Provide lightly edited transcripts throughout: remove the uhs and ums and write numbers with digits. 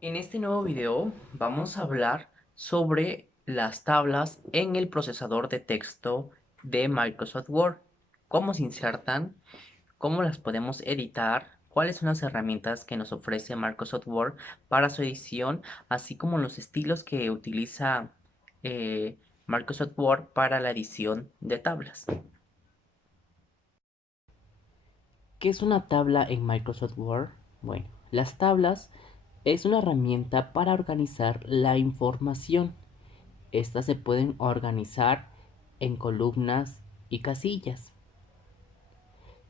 En este nuevo video vamos a hablar sobre las tablas en el procesador de texto de Microsoft Word, cómo se insertan, cómo las podemos editar, cuáles son las herramientas que nos ofrece Microsoft Word para su edición, así como los estilos que utiliza Microsoft Word para la edición de tablas. ¿Qué es una tabla en Microsoft Word? Bueno, las tablas es una herramienta para organizar la información. Estas se pueden organizar en columnas y casillas.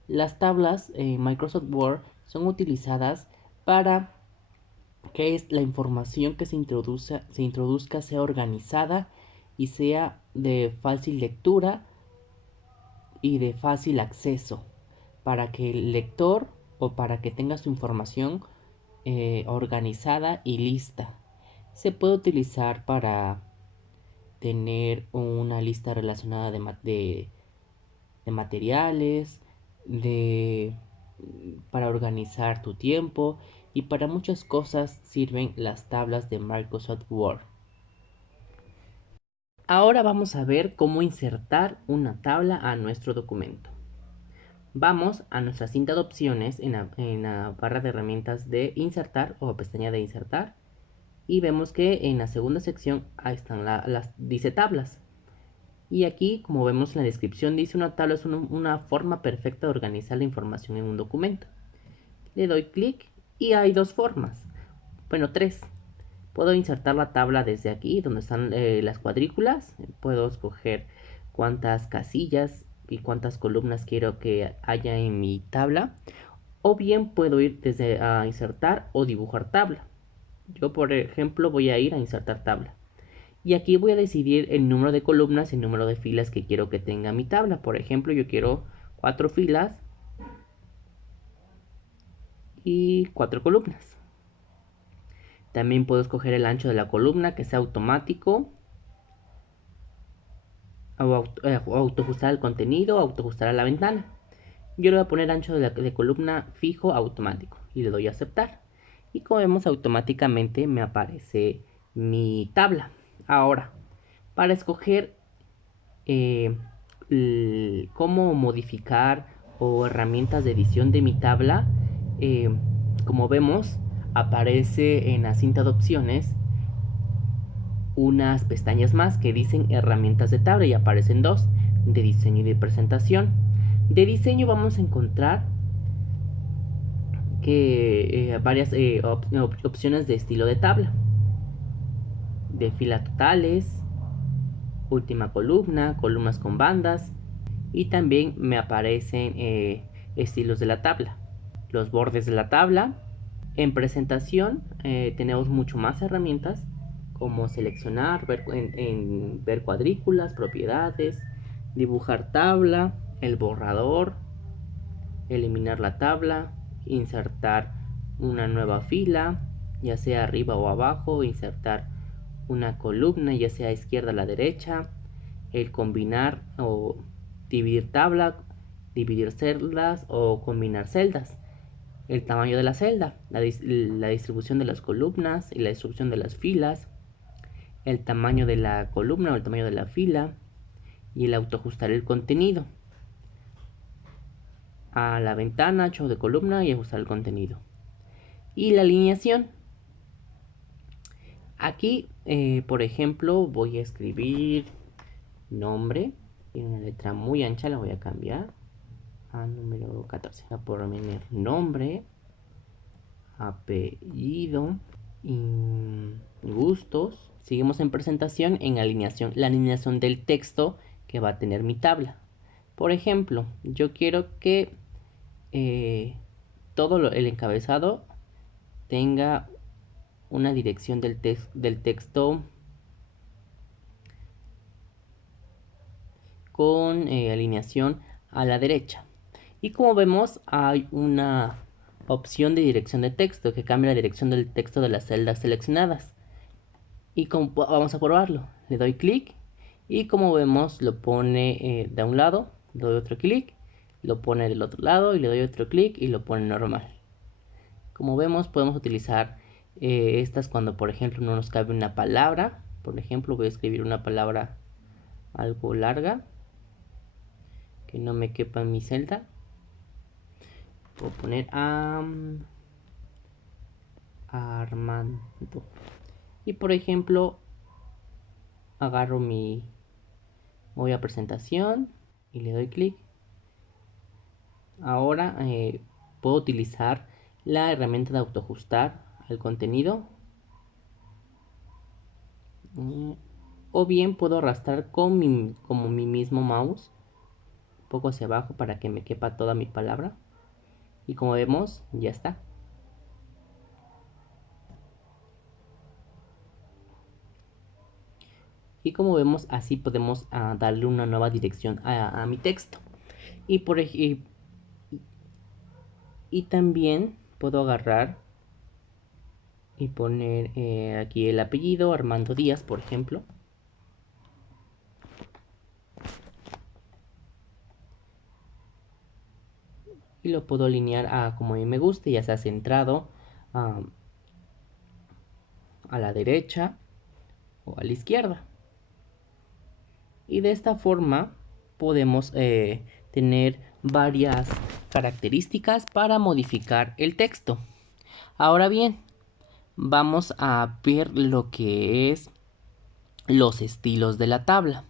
Las tablas en Microsoft Word son utilizadas para que la información que se introduzca sea organizada y sea de fácil lectura y de fácil acceso, para que el lector o para que tenga su información organizada y lista. Se puede utilizar para tener una lista relacionada de materiales, para organizar tu tiempo y para muchas cosas sirven las tablas de Microsoft Word. Ahora vamos a ver cómo insertar una tabla a nuestro documento. Vamos a nuestra cinta de opciones en la barra de herramientas de insertar o pestaña de insertar y vemos que en la segunda sección ahí están dice tablas. Y aquí, como vemos en la descripción, dice una tabla es una forma perfecta de organizar la información en un documento. Le doy clic y hay dos formas. Bueno, tres. Puedo insertar la tabla desde aquí, donde están las cuadrículas. Puedo escoger cuántas casillas y cuántas columnas quiero que haya en mi tabla. O bien puedo ir desde a insertar o dibujar tabla. Yo, por ejemplo, voy a ir a insertar tabla. Y aquí voy a decidir el número de columnas y el número de filas que quiero que tenga mi tabla. Por ejemplo, yo quiero 4 filas y 4 columnas. También puedo escoger el ancho de la columna que sea automático. O autoajustar el contenido o autoajustar a la ventana. Yo le voy a poner ancho de columna fijo automático y le doy a aceptar. Y como vemos automáticamente me aparece mi tabla. Ahora, para escoger eh, cómo modificar o herramientas de edición de mi tabla, eh, como vemos aparece en la cinta de opciones unas pestañas más que dicen herramientas de tabla y aparecen dos, de diseño y de presentación. De diseño vamos a encontrar que varias opciones de estilo de tabla, de fila totales, última columna, columnas con bandas, y también me aparecen estilos de la tabla, los bordes de la tabla. En presentación tenemos mucho más herramientas como seleccionar, ver cuadrículas, propiedades, dibujar tabla, el borrador, eliminar la tabla, insertar una nueva fila, ya sea arriba o abajo, insertar una columna, ya sea a izquierda o a la derecha, el combinar o dividir tabla, dividir celdas o combinar celdas, el tamaño de la celda, la distribución de las columnas y la distribución de las filas, el tamaño de la columna o el tamaño de la fila y el autoajustar el contenido a la ventana, ancho de columna y ajustar el contenido. Y la alineación. Aquí, por ejemplo, voy a escribir nombre. Tiene una letra muy ancha, la voy a cambiar a número 14. Voy a poner nombre, apellido y gustos. Seguimos en presentación en alineación. La alineación del texto que va a tener mi tabla. Por ejemplo, yo quiero que todo el encabezado tenga una dirección del texto con alineación a la derecha. Y como vemos hay una opción de dirección de texto que cambia la dirección del texto de las celdas seleccionadas. Y vamos a probarlo. Le doy clic y como vemos lo pone de un lado, le doy otro clic, lo pone del otro lado y le doy otro clic y lo pone normal. Como vemos podemos utilizar Esta es cuando, por ejemplo, no nos cabe una palabra. Por ejemplo, voy a escribir una palabra algo larga que no me quepa en mi celda. Voy a poner Armando. Y por ejemplo, agarro voy a presentación y le doy clic. Ahora puedo utilizar la herramienta de autoajustar al contenido. O bien puedo arrastrar con como mi mismo mouse un poco hacia abajo para que me quepa toda mi palabra. Y como vemos, ya está. Y como vemos, así podemos darle una nueva dirección a mi texto. Y también puedo agarrar y poner aquí el apellido Armando Díaz, por ejemplo. Y lo puedo alinear a como a mí me guste, ya sea centrado, a la derecha o a la izquierda. Y de esta forma podemos tener varias características para modificar el texto. Ahora bien, vamos a ver lo que es los estilos de la tabla.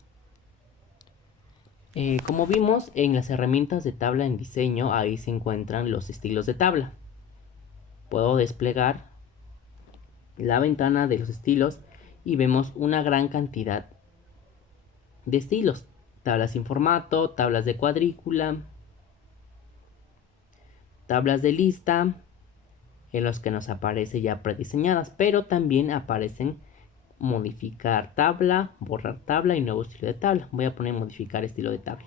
Como vimos en las herramientas de tabla en diseño, ahí se encuentran los estilos de tabla. Puedo desplegar la ventana de los estilos y vemos una gran cantidad de estilos. Tablas sin formato, tablas de cuadrícula, tablas de lista, en los que nos aparece ya prediseñadas, pero también aparecen modificar tabla, borrar tabla y nuevo estilo de tabla. Voy a poner modificar estilo de tabla.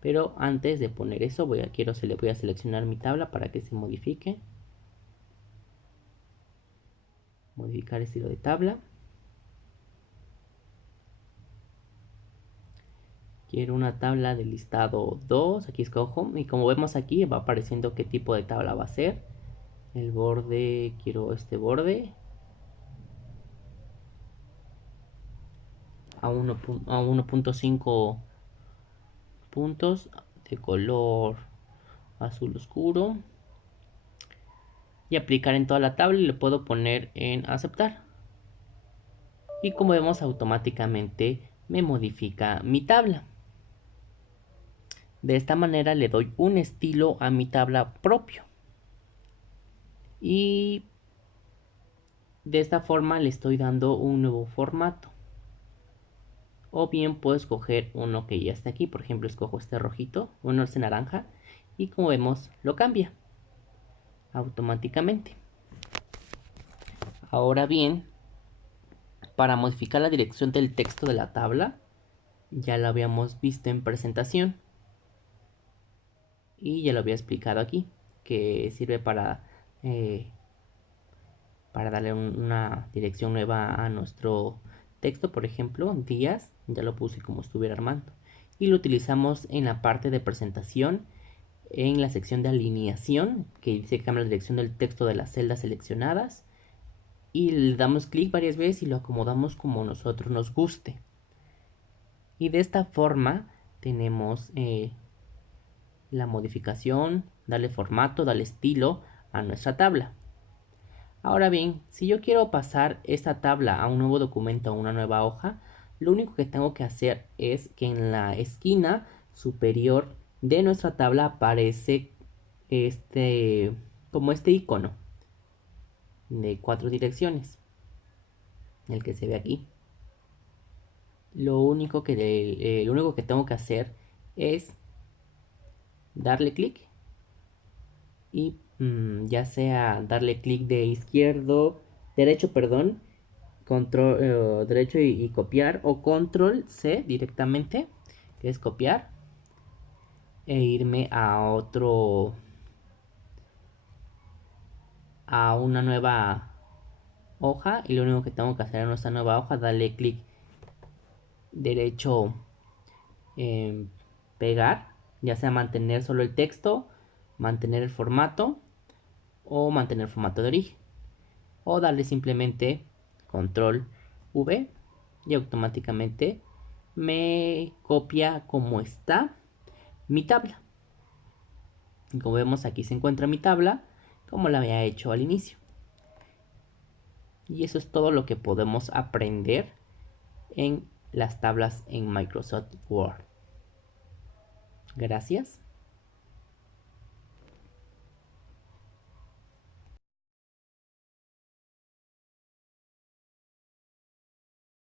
Pero antes de poner eso, voy a seleccionar mi tabla para que se modifique. Modificar estilo de tabla. Quiero una tabla de listado 2. Aquí escojo. Y como vemos aquí, va apareciendo qué tipo de tabla va a ser. El borde, quiero este borde. A 1.5 puntos de color azul oscuro. Y aplicar en toda la tabla y le puedo poner en aceptar. Y como vemos, automáticamente me modifica mi tabla. De esta manera le doy un estilo a mi tabla propio. Y de esta forma le estoy dando un nuevo formato. O bien puedo escoger uno que ya está aquí. Por ejemplo, escojo este rojito, uno es naranja. Y como vemos, lo cambia automáticamente. Ahora bien, para modificar la dirección del texto de la tabla, ya lo habíamos visto en presentación. Y ya lo había explicado aquí, que sirve para darle una dirección nueva a nuestro texto. Por ejemplo, días, ya lo puse como estuviera armando. Y lo utilizamos en la parte de presentación, en la sección de alineación, que dice que cambia la dirección del texto de las celdas seleccionadas. Y le damos clic varias veces y lo acomodamos como nosotros nos guste. Y de esta forma tenemos la modificación, darle formato, darle estilo a nuestra tabla. Ahora bien, si yo quiero pasar esta tabla a un nuevo documento, a una nueva hoja, lo único que tengo que hacer es que en la esquina superior de nuestra tabla aparece como este icono de 4 direcciones, el que se ve aquí. Lo único que tengo que hacer es darle clic y ya sea darle clic de derecho, control derecho y copiar, o control C directamente, que es copiar, e irme a una nueva hoja. Y lo único que tengo que hacer en nuestra nueva hoja, darle clic derecho en pegar, ya sea mantener solo el texto, mantener el formato, o mantener formato de origen, o darle simplemente control V y automáticamente me copia como está mi tabla. Como vemos, aquí se encuentra mi tabla como la había hecho al inicio. Y eso es todo lo que podemos aprender en las tablas en Microsoft Word. Gracias.